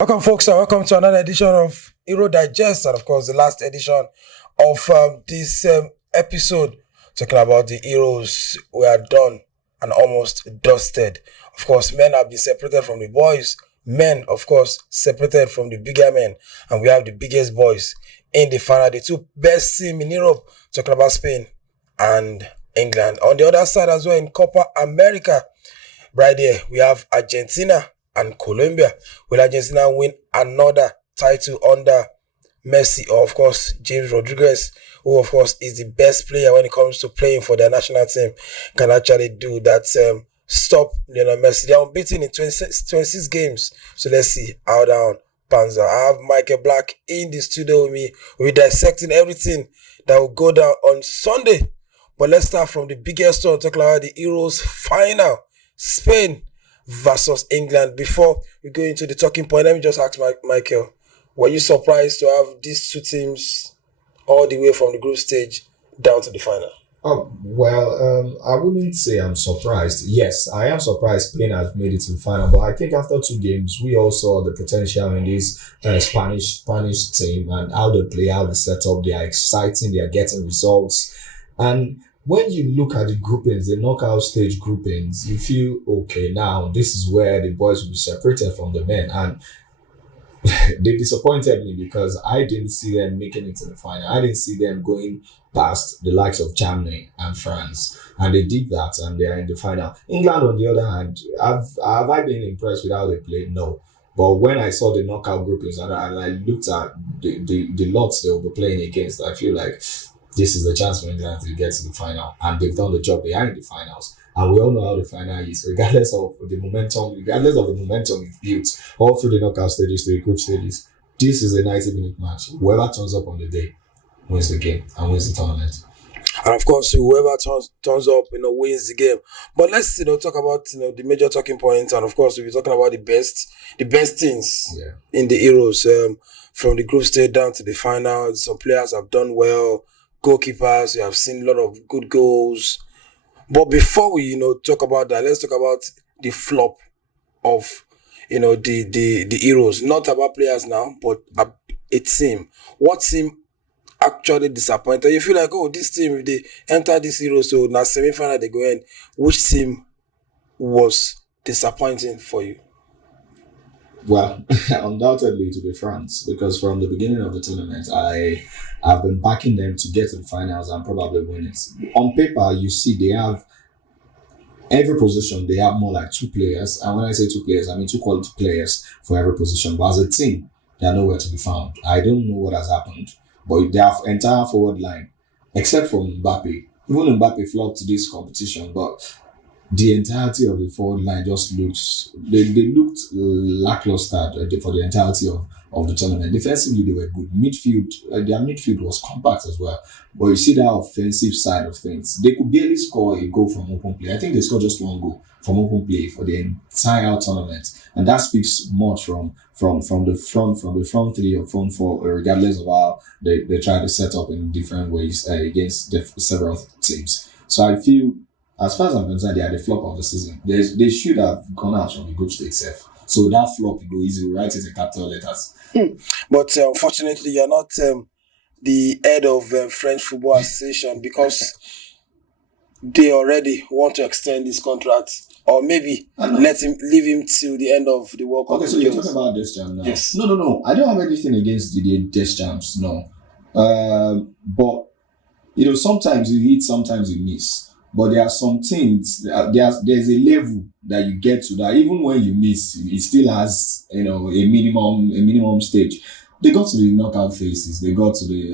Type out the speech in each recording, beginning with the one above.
Welcome, folks, and welcome to another edition of Hero Digest, and of course, the last edition of this episode, talking about the heroes we are done and almost dusted. Of course, men have been separated from the boys, men, of course, separated from the bigger men, and we have the biggest boys in the final. The two best team in Europe, talking about Spain and England. On the other side as well, in Copa America, right there, we have Argentina and Colombia. Will Argentina win another title under Messi, or of course James Rodriguez, who of course is the best player when it comes to playing for their national team, can actually do that? Stop Messi. They're unbeaten in 26 games. So let's see how that one pans out. I have Michael Black in the studio with me. We're dissecting everything that will go down on Sunday. But let's start from the biggest one, talking about the Euros final. Spain versus England. Before we go into the talking point, let me just ask Michael, were you surprised to have these two teams all the way from the group stage down to the final? I wouldn't say I'm surprised. Yes, I am surprised Spain has made it to the final, but I think after two games, we all saw the potential in this Spanish team and how they play, how they set up. They are exciting, they are getting results. And when you look at the groupings, the knockout stage groupings, you feel, okay, now this is where the boys will be separated from the men. And they disappointed me because I didn't see them making it to the final. I didn't see them going past the likes of Germany and France. And they did that and they are in the final. England, on the other hand, have I been impressed with how they played? No. But when I saw the knockout groupings and I looked at the lots they will be playing against, I feel like this is the chance for England to get to the final. And they've done the job behind the finals. And we all know how the final is, regardless of the momentum we've built all through the knockout stages to the group stages. This is a 90-minute match. Whoever turns up on the day wins the game and wins the tournament. And of course, whoever turns up, wins the game. But let's, talk about, the major talking points. And of course, we'll be talking about the best things in the Euros, from the group stage down to the final. Some players have done well. Goalkeepers, we have seen a lot of good goals. But before we, talk about that, let's talk about the flop of, the Euros. Not about players now, but a team. What team actually disappointed? You feel like, this team, if they enter this Euros, so now semi-final they go in. Which team was disappointing for you? Well, undoubtedly to be France, because from the beginning of the tournament, I've been backing them to get to the finals and probably win it. On paper, you see they have every position, they have more like two players. And when I say two players, I mean two quality players for every position. But as a team, they are nowhere to be found. I don't know what has happened, but their entire forward line, except for Mbappe, even Mbappe flopped this competition, but the entirety of the forward line just they looked lackluster for the entirety of the tournament. Defensively, they were good. Their midfield was compact as well. But you see that offensive side of things. They could barely score a goal from open play. I think they scored just one goal from open play for the entire tournament. And that speaks much from the front three or front four, regardless of how they try to set up in different ways against several teams. So I feel, as far as I'm concerned, they are the flop of the season. They should have gone out from the group stage itself. So that flop, you go easy, write it in capital letters. But unfortunately, you're not the head of French Football Association, because they already want to extend his contract, or maybe leave him till the end of the World Cup. Okay, so you're talking about Deschamps now. Yes. No. I don't have anything against the Deschamps, no. But, sometimes you hit, sometimes you miss. But there are some things, there's a level that you get to that even when you miss, it still has, a minimum stage. They got to the knockout phases, they got to the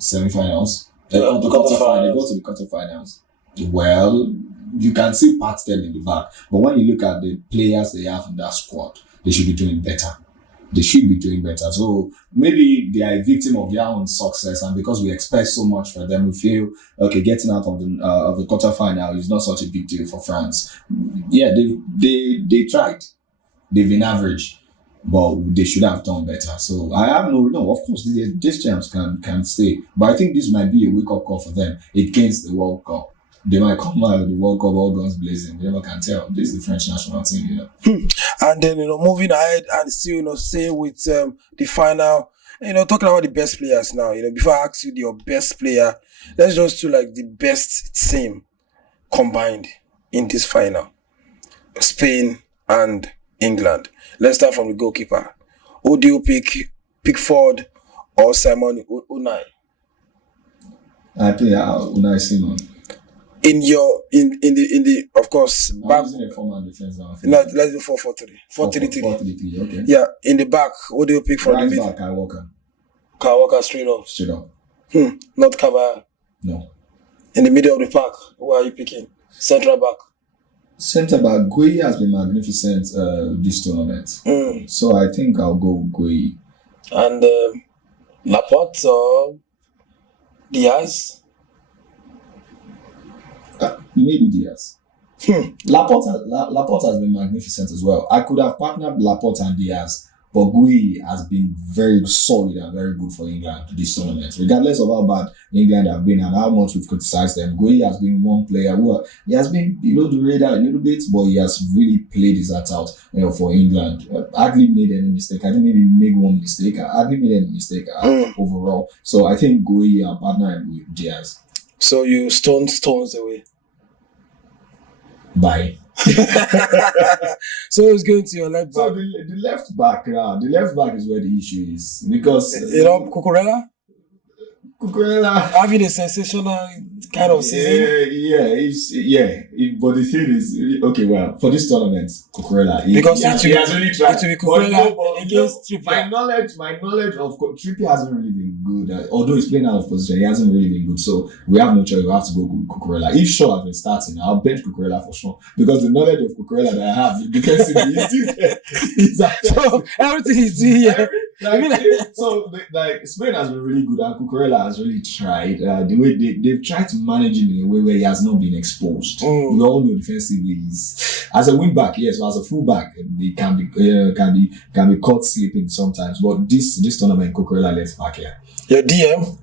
semi-finals, they got to the quarterfinals. Well, you can still pat them in the back. But when you look at the players they have in that squad, they should be doing better. So maybe they are a victim of their own success, and because we expect so much from them, we feel okay, getting out of the quarterfinal is not such a big deal for France. Yeah, they tried. They've been average, but they should have done better. So I have no. Of course, these champs can stay, but I think this might be a wake up call for them against the World Cup. they might come out of the World Cup all guns blazing. We never can tell. This is the French national team, you know. And then, moving ahead and still, stay with the final, talking about the best players now, before I ask you your best player, let's just do like the best team combined in this final. Spain and England. Let's start from the goalkeeper. Who do you pick? Pickford or Simon Unai? I play Unai Simon. In the of course back. I'm using a former defense now. No, let's do 4-4-3. 4-3-3. 4-3-3, okay. Yeah, in the back, what do you pick from right the back? Kyle Walker. Kyle Walker straight up. Straight up. Not cover. No. In the middle of the park, who are you picking? Central back. Centre back, Gueye has been magnificent this tournament. So I think I'll go with Gueye. And Laporte or Diaz? Maybe Diaz. Laporte has been magnificent as well. I could have partnered Laporte and Diaz, but Gueye has been very solid and very good for England this tournament. Regardless of how bad England have been and how much we've criticized them, Gueye has been one player who he has been below the radar a little bit, but he has really played his heart out for England. Hardly made any mistake. I think maybe made one mistake. Hardly made any mistake overall. So I think Gueye are partnered with Diaz. So you stones away. Bye. So it's going to your left back. So the left back, the left back is where the issue is because Cucurella having a sensational kind of season. But the thing is, okay, well, for this tournament, Cucurella, he has really tried. It will be Cucurella against Trippier. My knowledge of Trippier hasn't really been good. Although he's playing out of position, he hasn't really been good. So we have no choice. We have to go with Cucurella. If Shaw has been starting, I'll bench Cucurella for sure because the knowledge of Cucurella that I have defensively is still there. So everything is doing here. Spain has been really good and Cucurella has really tried. The way they've tried to manage him in a way where he has not been exposed. We all know defensively as a wing back, yes, but as a full back, they can be caught sleeping sometimes. But this tournament, Cucurella left back here. Your DM,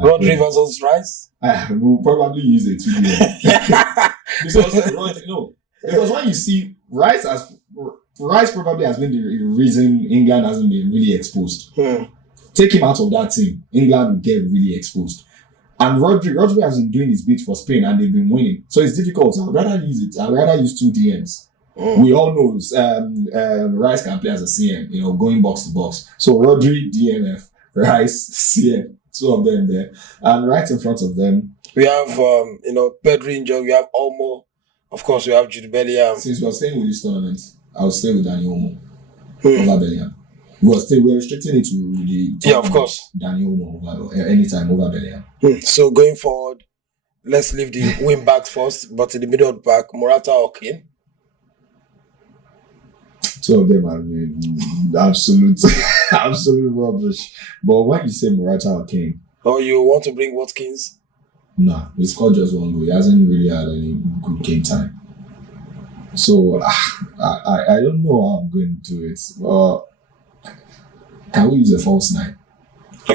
Rodri versus Rice. We'll probably use it because when you see Rice probably has been the reason England hasn't been really exposed. Take him out of that team, England will get really exposed. And Rodri has been doing his bit for Spain and they've been winning. So it's difficult. I'd rather use two DMs. We all know Rice can play as a CM, going box to box. So Rodri, DMF, Rice, CM, two of them there. And right in front of them, we have, Pedri injured, we have Olmo. Of course, we have Jude Bellingham. Since we're staying with this tournament, I'll stay with Dani Olmo over Bellingham. We're restricting it to the of course. Dani Olmo anytime over Bellingham. So going forward, let's leave the wing backs first, but in the middle of the back, Morata or Kane? Two of them are absolute rubbish. But when you say Morata or Kane, or you want to bring Watkins? No, he scored just one goal. He hasn't really had any good game time. So I don't know how I'm going to do it. Can we use a false nine?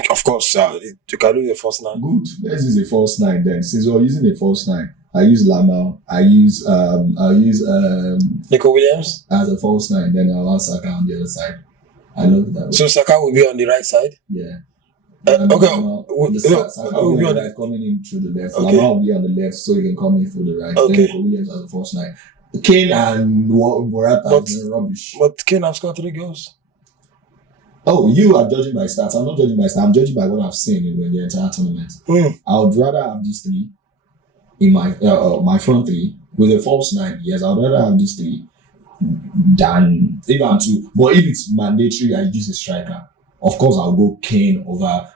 Of course, you can use a false nine. Good. Let's use a false nine then. Since we're using a false nine, I use Lamau. I use Nico Williams as a false nine. Then I'll have Saka on the other side. I love it that way. So Saka will be on the right side. Yeah. Okay. Saka will be on the right, coming in through the left. Okay. Lamau will be on the left, so he can come in through the right. Okay. Then Nico Williams as a false nine. Kane and Morata are rubbish. But Kane have scored 3 goals. Oh, you are judging by stats. I'm not judging by stats. I'm judging by what I've seen in the entire tournament. I would rather have these 3 in my front 3 with a false 9. Yes, I would rather have these 3 than even 2. But if it's mandatory, I use a striker. Of course, I'll go Kane over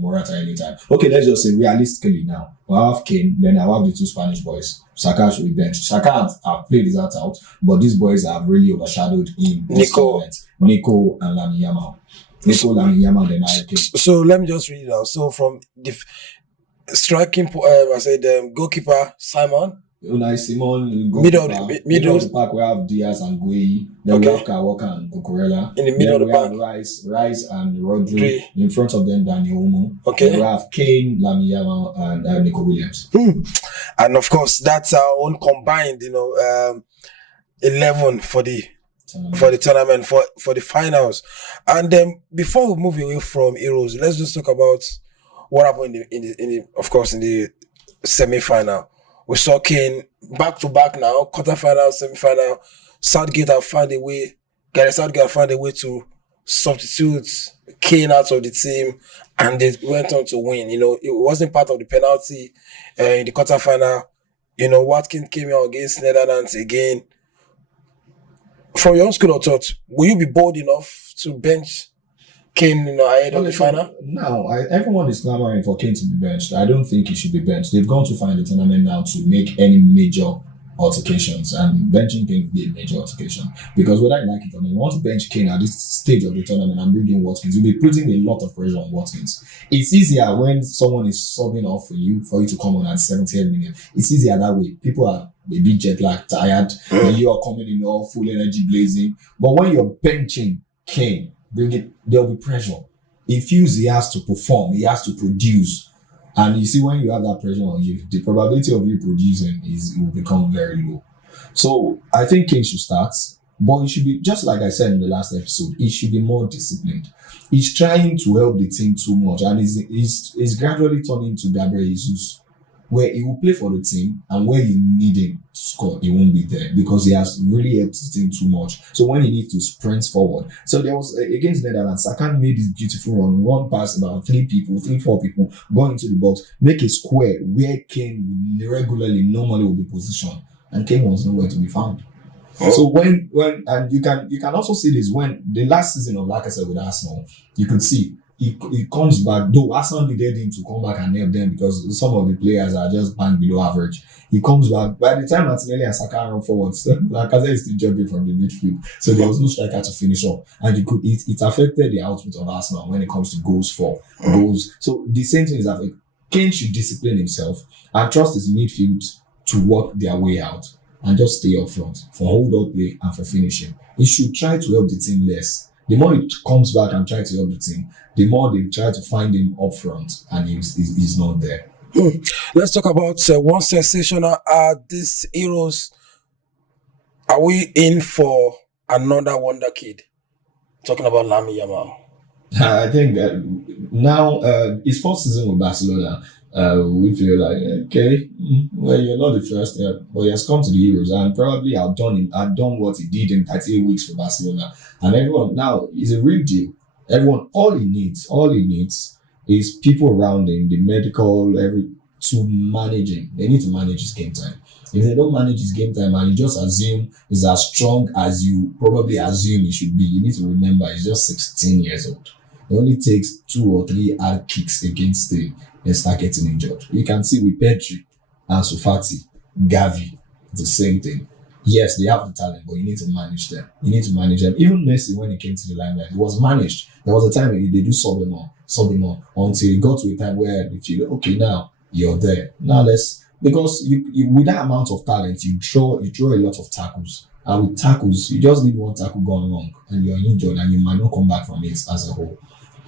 Morata anytime. Okay, let's just say realistically now. I'll have Kane, then I'll have the 2 Spanish boys. Saka should be benched. Saka have played his heart out, but these boys have really overshadowed him. Nico and Lamine Yamal. Then Harry Kane. So let me just read it out. So from the striking, I said goalkeeper Simon. Unai Simon, middle of the pack we have Diaz and Gueye. Then we have Kawaka and Cucurella. In the middle then of the we park. have Rice and Rodri. Three. In front of them, Daniel Olmo. Okay. Then we have Kane, Lamiyama, and Nico Williams. And of course, that's our own combined, 11 for the tournament for the finals. And then before we move away from Euros, let's just talk about what happened in the semi-final. We saw Kane back to back now, quarterfinal, semi-final. Southgate have found a way to substitute Kane out of the team, and they went on to win. It wasn't part of the penalty in the quarterfinal. Watkins came out against Netherlands again. From your own school of thought, will you be bold enough to bench Kane, ahead of the final? No, everyone is clamoring for Kane to be benched. I don't think he should be benched. They've gone to find the tournament now to make any major altercations, and benching Kane will be a major altercation. Because whether you like it or not, you want to bench Kane at this stage of the tournament and bring in Watkins, you'll be putting a lot of pressure on Watkins. It's easier when someone is subbing off for you to come on at 70th minute. It's easier that way. People are a bit jet lagged, tired, and you are coming in all full energy blazing. But when you're benching Kane, there'll be pressure. He feels he has to perform, he has to produce. And you see, when you have that pressure on you, the probability of you producing will become very low. So I think Kane should start, but he should be, just like I said in the last episode, he should be more disciplined. He's trying to help the team too much, and he's gradually turning to Gabriel Jesus, where he will play for the team, and where you need him to score, he won't be there because he has really helped the team too much. So when he needs to sprint forward, so there was against Netherlands, Saka made this beautiful run past about 4 people, go into the box, make a square where Kane normally will be positioned, and Kane was nowhere to be found. So when and you can also see this when the last season of Lacazette with Arsenal, you could see he comes back, though Arsenal needed him to come back and help them because some of the players are just bang below average. He comes back. By the time Martinelli and Saka run forward, Lacazette is still jumping from the midfield. So there was no striker to finish up. And it affected the output of Arsenal when it comes to goals. So the same thing is that Kane should discipline himself and trust his midfield to work their way out and just stay up front for hold-up play and for finishing. He should try to help the team less. The more he comes back and tries to help the team, the more they try to find him up front, and he's not there. Let's talk about one sensational this Euros. Are we in for another wonder kid? Talking about Lamine Yamal. I think now his first season with Barcelona, we feel like, okay, well, you're not the first, but he has come to the Euros and probably outdone what he did in 38 weeks for Barcelona. And everyone now is a real deal. Everyone, all he needs is people around him, the medical, to manage him. They need to manage his game time. If they don't manage his game time and you just assume he's as strong as you probably assume he should be, you need to remember he's just 16 years old. It only takes 2 or 3 hard kicks against him and start getting injured. You can see with Pedri and Sufati, Gavi, the same thing. Yes, they have the talent, but you need to manage them. Even Messi, when he came to the limelight, it was managed. There was a time when they do sub him on until he got to a time where they feel, okay, now you're there. Now because you with that amount of talent, you draw a lot of tackles. And with tackles, you just need one tackle gone wrong and you're injured and you might not come back from it as a whole.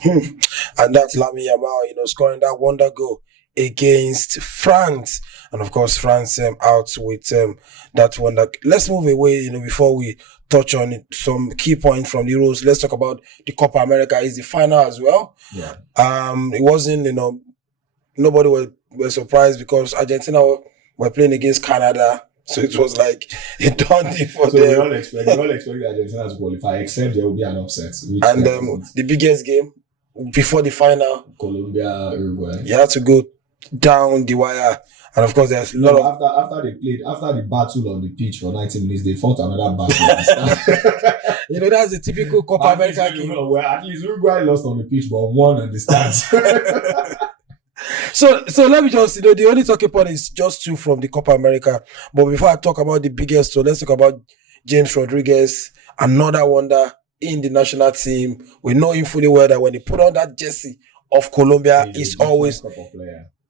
And that's Lamine Yamal, scoring that wonder goal against France. And of course, France out with that wonder. Let's move away, before we touch on some key points from the Euros. Let's talk about the Copa America. Is the final as well. Yeah. It wasn't, nobody was surprised because Argentina were playing against Canada. So it was like a done deal for them. We all expect Argentina to qualify, except there will be an upset. And the biggest game before the final, Colombia, Uruguay. You had to go down the wire. And of course, there's a lot of... After the battle on the pitch for 90 minutes, they fought another battle. That's a typical Copa America game. Well, at least Uruguay lost on the pitch, but won on the stands. So let me just, the only talking point is just 2 from the Copa America. But before I talk about the biggest, so let's talk about James Rodriguez, another wonder in the national team. We know him fully well that when he put on that jersey of Colombia, he's always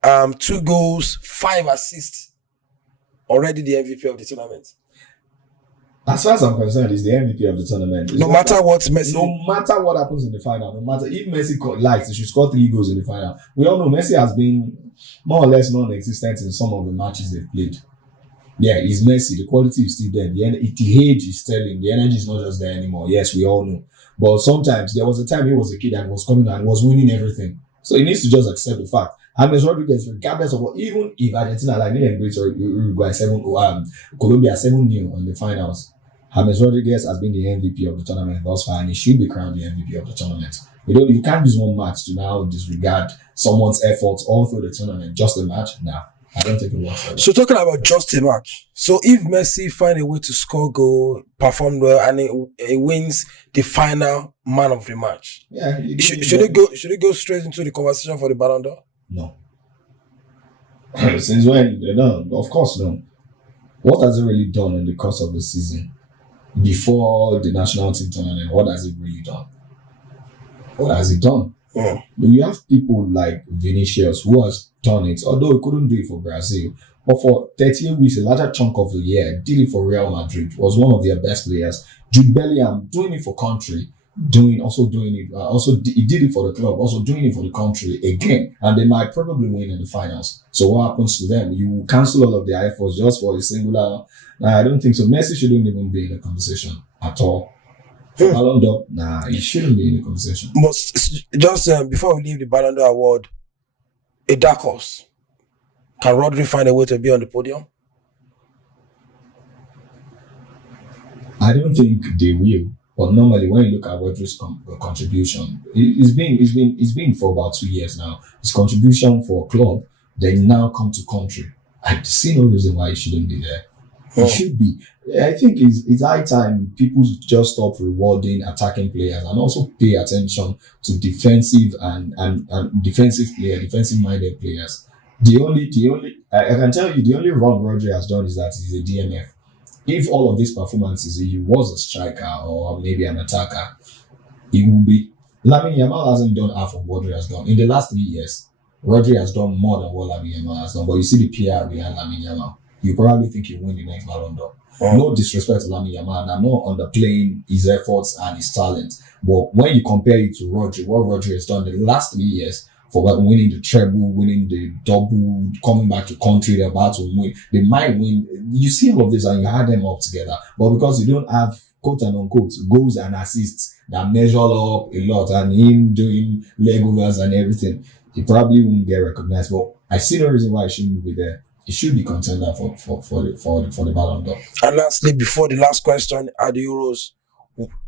2 goals, 5 assists. Already the MVP of the tournament. As far as I'm concerned, he's the MVP of the tournament. No matter what Messi. No matter what happens in the final, no matter if Messi likes, he should score 3 goals in the final. We all know Messi has been more or less non-existent in some of the matches they've played. Yeah, he's Messi. The quality is still there. The age is telling. The energy is not just there anymore. Yes, we all know. But sometimes there was a time he was a kid and was coming and was winning everything. So he needs to just accept the fact. James Rodriguez, regardless of what, even if Argentina like didn't beat Uruguay Colombia 7-0 on the finals, James Rodriguez has been the MVP of the tournament thus far, and he should be crowned the MVP of the tournament. You can't use one match to now disregard someone's efforts all through the tournament. Just a match? Nah. I don't think it works. So talking about just a match. So if Messi find a way to score goal, perform well, and he wins the final man of the match, yeah, should it go straight into the conversation for the Ballon d'Or? No. Since when? No, of course no. What has it really done in the course of the season before the national team tournament? What has it really done? What has it done? Yeah. You have people like Vinicius who has done it, although he couldn't do it for Brazil. But for 38 weeks, a larger chunk of the year, did it for Real Madrid, was one of their best players. Jude Bellingham doing it for country, he did it for the club, also doing it for the country again, and they might probably win in the finals. So what happens to them? You cancel all of their efforts just for a singular. I don't think so. Messi shouldn't even be in the conversation at all. Ballon d'Or, he shouldn't be in the conversation. But just before we leave the Ballon d'Or award, a dark horse. Can Rodri find a way to be on the podium? I don't think they will. But normally, when you look at Rodri's contribution, it's been for about 2 years now. His contribution for a club, then now come to country. I see no reason why he shouldn't be there. He should be. I think it's high time people just stop rewarding attacking players and also pay attention to defensive and defensive minded players. I can tell you the only wrong Rodri has done is that he's a DMF. If all of these performances, he was a striker or maybe an attacker, he will be. Lamine Yamal hasn't done half of what Rodri has done. In the last 3 years, Rodri has done more than what Lamine Yamal has done. But you see the PR behind Lamine Yamal, you probably think he'll win the next Ballon d'Or. No disrespect to Lamine Yamal, and I'm not underplaying his efforts and his talent. But when you compare it to Rodri, what Rodri has done in the last 3 years, for winning the treble, winning the double, coming back to country, they're about to win. They might win. You see all of this and you add them up together. But because you don't have, quote and unquote, goals and assists that measure up a lot, and him doing leg overs and everything, he probably won't get recognized. But I see no reason why he shouldn't be there. He should be contender for the Ballon d'Or. And lastly, before the last question at the Euros,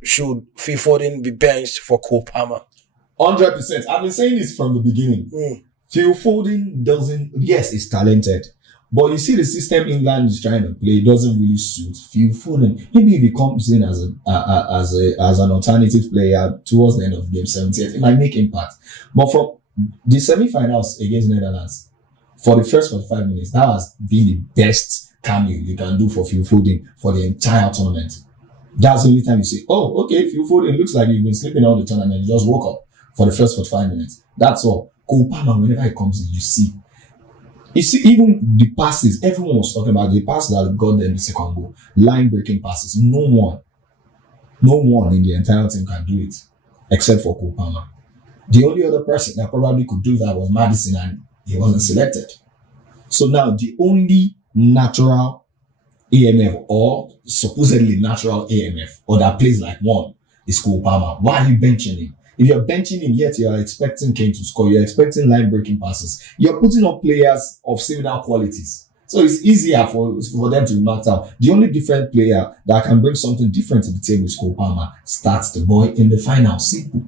should Phil Foden be benched for Cole Palmer? 100%. I've been saying this from the beginning. Phil Foden yes, he's talented. But you see the system England is trying to play, it doesn't really suit Phil Foden. Maybe if he comes in as an alternative player towards the end of game 70th, it might make impact. But from the semi-finals against Netherlands, for the first 45 minutes, that has been the best cameo you can do for Phil Foden for the entire tournament. That's the only time you say, oh, okay, Phil Foden looks like you've been sleeping all the tournament, you just woke up for the first 45 minutes. That's all. Cole Palmer, whenever he comes in, you see, even the passes, everyone was talking about the pass that got them the second goal. Line-breaking passes. No one in the entire team can do it, except for Cole Palmer. The only other person that probably could do that was Maddison, and he wasn't selected. So now, the only natural AMF, or supposedly natural AMF, or that plays like one, is Cole Palmer. Why are you benching him? If you're benching him, yet you're expecting Kane to score, you're expecting line-breaking passes, you're putting up players of similar qualities. So it's easier for them to be marked out. The only different player that can bring something different to the table is Cole Palmer. Starts the boy in the final. Simple.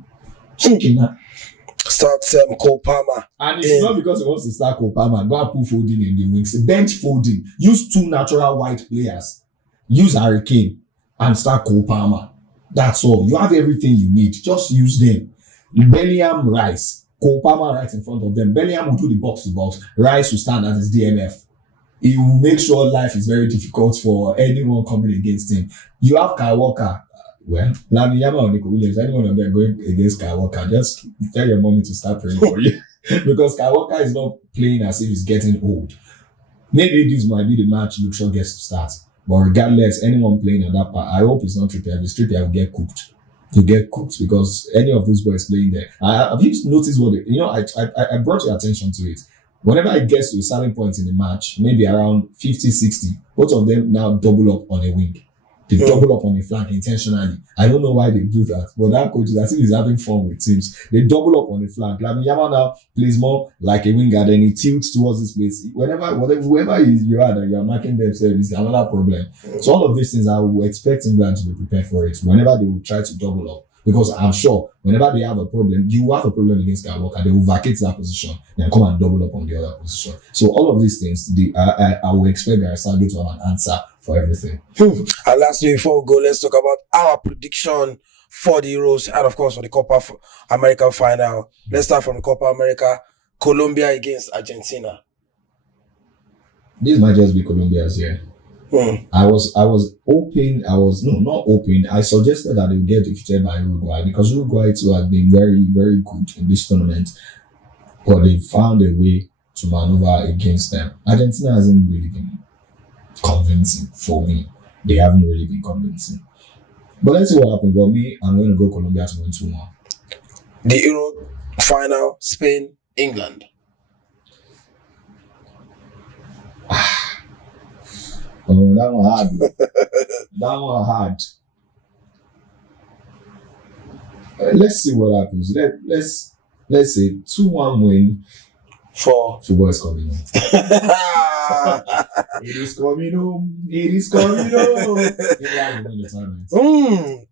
Starts Cole Palmer. And it's not because he wants to start Cole Palmer and go and put Foden in the wings. Bench Foden. Use 2 natural white players. Use Harry Kane and start Cole Palmer. That's all. You have everything you need. Just use them. Bellingham, Rice. Cole Palmer right in front of them. Bellingham will do the box to box. Rice will stand as his DMF. He will make sure life is very difficult for anyone coming against him. You have Kyle Walker. Well, Lamine Yamal or Nico Williams, anyone of them going against Kyle Walker, just tell your mommy to start praying for you. Because Kyle Walker is not playing as if he's getting old. Maybe this might be the match Luke Shaw gets to start. But regardless, anyone playing on that part, I hope it's not Trippier. If it's Trippier, will get cooked. To get cooked because any of those boys playing there. Have you noticed what I brought your attention to it. Whenever it gets to a certain point in the match, maybe around 50, 60, both of them now double up on a wing. They double up on a flank intentionally. I don't know why they do that, but that coach is as if he's having fun with teams. They double up on the flank. Yamal now plays more like a winger, then he tilts towards this place. Whoever you are that you are marking themselves is another problem. So all of these things, I will expect England to be prepared for it whenever they will try to double up. Because I'm sure whenever they have a problem, you have a problem against Kyle Walker, they will vacate that position and come and double up on the other position. So all of these things, I will expect Gareth to have an answer for everything. And lastly, before we go, let's talk about our prediction for the Euros and of course for the Copa America final. Let's start from the Copa America. Colombia against Argentina. This might just be Colombia's year. I was hoping, not hoping, I suggested that they would get defeated by Uruguay because Uruguay too had been very, very good in this tournament, but they found a way to maneuver against them. Argentina hasn't really been convincing for me. They haven't really been convincing. But let's see what happens. But me, I'm going to go Colombia to win 2-1. The Euro final, Spain, England. Oh, that one hard. That one hard. Let's see what happens. Let's say 2-1 win for football is coming home. It is coming home. It is coming home. England will win the tournament.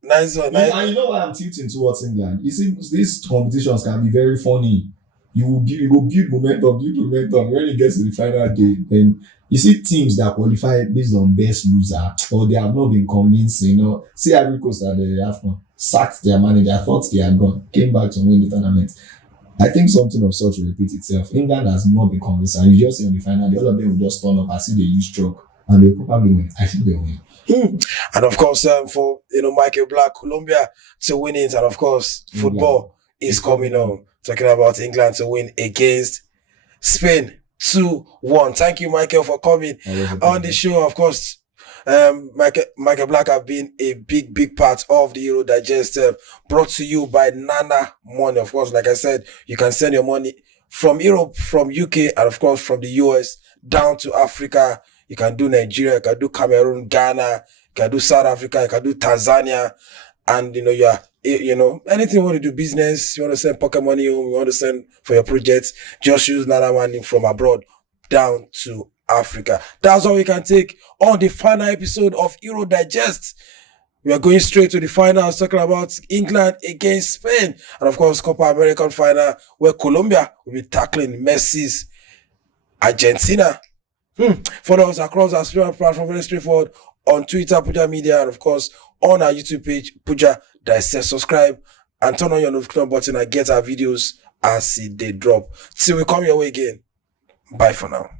Nice one. Nice. And you know why I'm tilting towards England? You see, these competitions can be very funny. You go build momentum. When it gets to the final day, then you see teams that qualify based on best loser, or they have not been convincing. See Ivory Coast that they have sacked their manager, thought they had gone, came back to win the tournament. I think something of such will repeat itself. England has not been convincing. You just see on the final day, all of them will just turn up as if they use stroke, and they'll probably win. I think they'll win. And of course, for Michael Black, Colombia to win it, and of course, football is coming on. Talking about England to win against Spain 2-1. Thank you, Michael, for coming on the show. Of course, Michael Black have been a big part of the Euro Digest, brought to you by Nana Money. Of course, like I said, you can send your money from Europe, from UK, and of course from the US down to Africa. You can do Nigeria, you can do Cameroon, Ghana, you can do South Africa, you can do Tanzania, and anything you want to do, business, you want to send pocket money home, you want to send for your projects, just use Nana Money from abroad down to Africa. That's all we can take on the final episode of Euro Digest. We are going straight to the finals, talking about England against Spain, and of course Copa American final, where Colombia will be tackling Messi's Argentina. Follow us across our streaming platform, very straightforward, on Twitter, Puja Media, and of course on our YouTube page, Puja Dissects. Subscribe and turn on your notification button and get our videos as they drop. Till we come your way again. Bye for now.